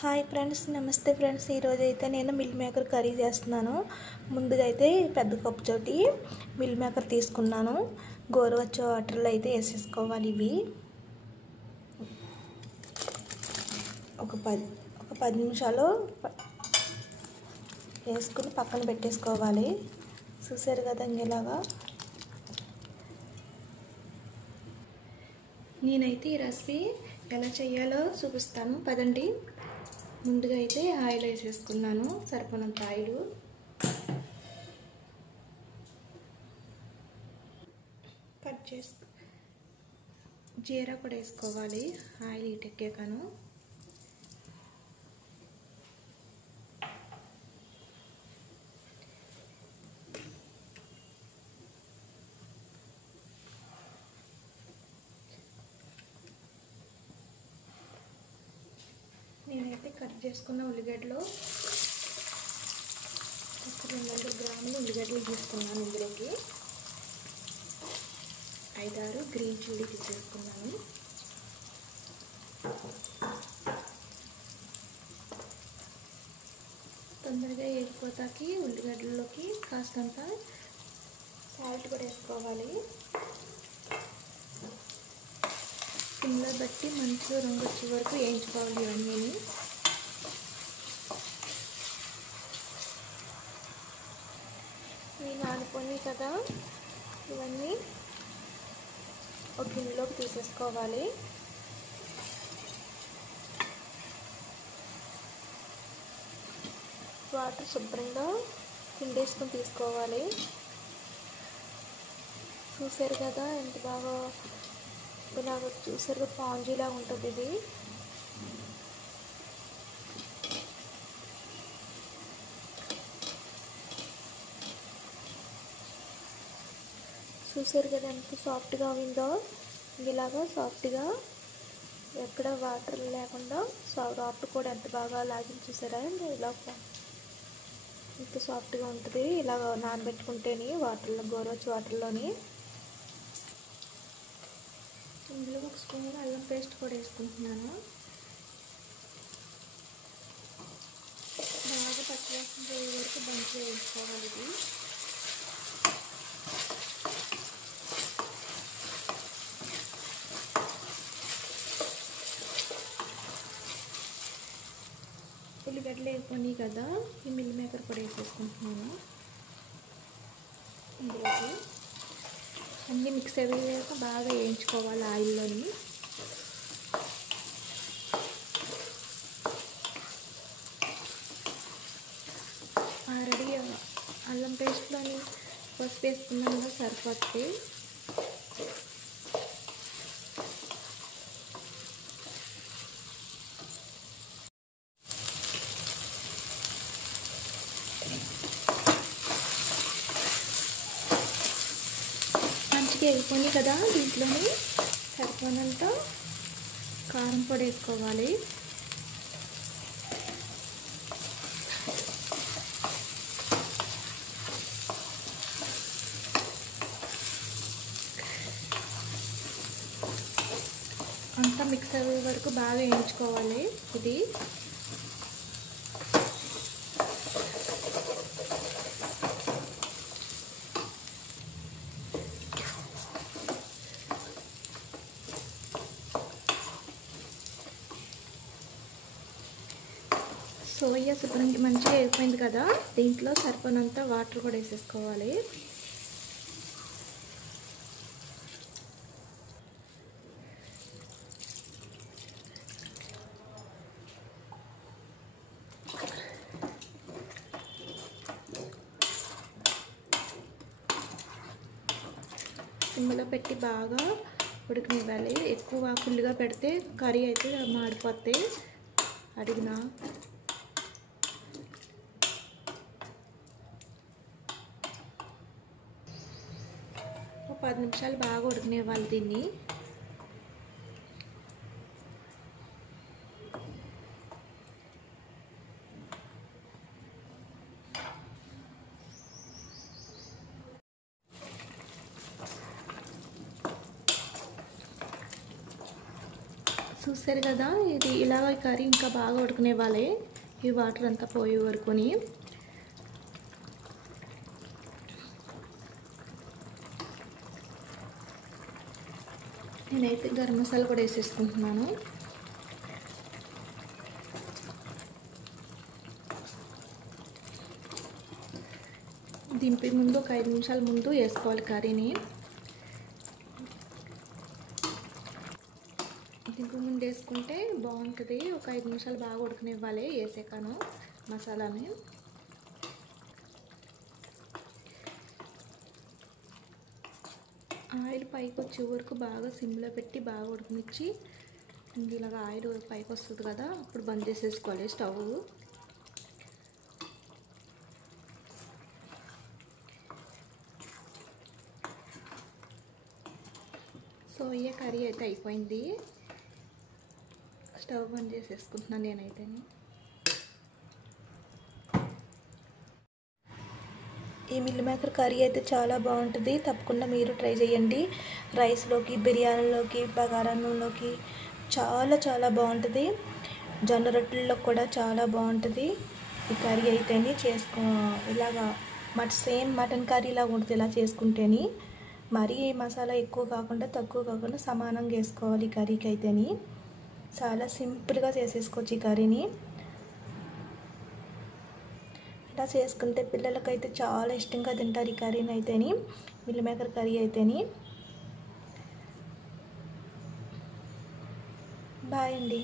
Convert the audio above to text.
Hi friends, నమస్తే friends. ఈరోజు అయితే నేను మిల్ మేకర్ కర్రీ చేస్తున్నాను. ముందుగా అయితే పెద్ద కప్పు తోటి మిల్ మేకర్ తీసుకున్నాను. గోరువెచ్చ వాటర్లో అయితే వేసేసుకోవాలి. ఇవి ఒక 10 నిమిషాలు వేసుకుని పక్కన పెట్టేసుకోవాలి. చూసారు కదా, ఇలాగా. నేనైతే ఈ రెసిపీ ఎలా చేయాలో చూపిస్తాను పదండి. ముందుగా అయితే ఆయిల్ వేసేసుకున్నాను, సరిపడినంత ఆయిల్. కట్ చేసి జీరా కూడా వేసుకోవాలి. ఆయిల్ ఇటెక్కాను. నేనైతే కట్ చేసుకున్న ఉల్లిగడ్డలు 200 గ్రాములు ఉల్లిగడ్డలు తీసుకున్నాను. ఇందులోకి 5-6 గ్రీన్ చిల్లీ తీసేసుకున్నాను. తొందరగా వేగిపోతాకి ఉల్లిగడ్డల్లోకి కాస్తంత సాల్ట్ కూడా వేసుకోవాలి. సిమ్లో బట్టి మంచిగా రంగు వచ్చే వరకు వేయించుకోవాలి. ఇవన్నీ ఆగిపోయినాయి కదా, ఇవన్నీ ఒక గిన్నెలోకి తీసేసుకోవాలి. వాటర్ శుభ్రంగా పిండేసుకొని తీసుకోవాలి. చూసారు కదా ఎంత బాగా ఇలాగ చూసారు, పాంజీలాగా ఉంటుంది ఇది. చూసారు కదా ఎంత సాఫ్ట్గా ఉందో. ఇలాగా సాఫ్ట్గా, ఎక్కడ వాటర్ లేకుండా వాటర్ కూడా ఎంత బాగా లాగింది. చూసారా, ఇలా ఎంత సాఫ్ట్గా ఉంటుంది. ఇలాగ నానబెట్టుకుంటేనే వాటర్లో, గోరువెచ్చ వాటర్లోని. ఇందులో ఒక స్పూన్ అల్లం పేస్ట్ కూడా వేసుకుంటున్నాను. బాగా పచ్చివాసన పోయే వరకు బంద్ వేయించుకోవాలి. ఇది ఉల్లిగడ్డలు వేసుకొని కదా, ఈ మిల్ మేకర్ కూడా వేసేసుకుంటున్నాను. ఇందులోకి అన్నీ మిక్స్ అయ్యాక బాగా వేయించుకోవాలి ఆయిల్లోని. ఆల్రెడీ అల్లం పేస్ట్లోని పసుపు వేసుకున్నాం కదా, సరిపోతుంది. మంచిగా వేసుకొని కదా, దీంట్లోని సరిపోయినంత కారం పొడి వేసుకోవాలి. అంతా మిక్స్ అయ్యే వరకు బాగా వేయించుకోవాలి. ఇది సోయా శుభ్రంగా మంచిగా వేగిపోయింది కదా, దీంట్లో సరిపోయినంత వాటర్ కూడా వేసేసుకోవాలి. సిమ్లో పెట్టి బాగా ఉడకనివ్వాలి. ఎక్కువ ఫుల్గా పెడితే కర్రీ అయితే మాడిపోతాయి అడిగినా. ఒక 10 నిమిషాలు బాగా ఉడకనివ్వాలి దీన్ని. చూసారు కదా, ఇది ఇలాగ ఈ కర్రీ ఇంకా బాగా ఉడకనివ్వాలి, ఈ వాటర్ అంతా పోయే వరకుని. నేనైతే గరం మసాలా కూడా వేసేసుకుంటున్నాను. దింపే ముందు ఒక 5 నిమిషాల ముందు వేసుకోవాలి కర్రీని. దింపే ముందు వేసుకుంటే బాగుంటుంది. ఒక 5 నిమిషాలు బాగా ఉడకనివ్వాలి వేసాకను మసాలాని. ఆయిల్ పైకి వచ్చే వరకు బాగా సిమ్లో పెట్టి బాగా ఉడకనిచ్చి, ఇలాగ ఆయిల్ పైకి వస్తుంది కదా, అప్పుడు బంద్ చేసేసుకోవాలి స్టవ్. సో ఈ కర్రీ అయితే అయిపోయింది. స్టవ్ బంద్ చేసేసుకుంటున్నాను నేనైతే. ఈ మిల్ మేకర్ కర్రీ అయితే చాలా బాగుంటుంది. తప్పకుండా మీరు ట్రై చేయండి. రైస్లోకి, బిర్యానీలోకి, బగారాన్నంలోకి చాలా చాలా బాగుంటుంది. జొన్న రొట్టెల్లో కూడా చాలా బాగుంటుంది ఈ కర్రీ అయితేని. ఇలాగా సేమ్ మటన్ కర్రీలా ఉంటుంది ఇలా చేసుకుంటేని. మరీ మసాలా ఎక్కువ కాకుండా తక్కువ కాకుండా సమానంగా వేసుకోవాలి ఈ కర్రీకి అయితేని. చాలా సింపుల్గా చేసేసుకోవచ్చు ఈ కర్రీని. ఇలా చేసుకుంటే పిల్లలకైతే చాలా ఇష్టంగా తింటారు ఈ కర్రీని అయితేని, మిల్ మేకర్ కర్రీ అయితేని. బాయ్ అండి.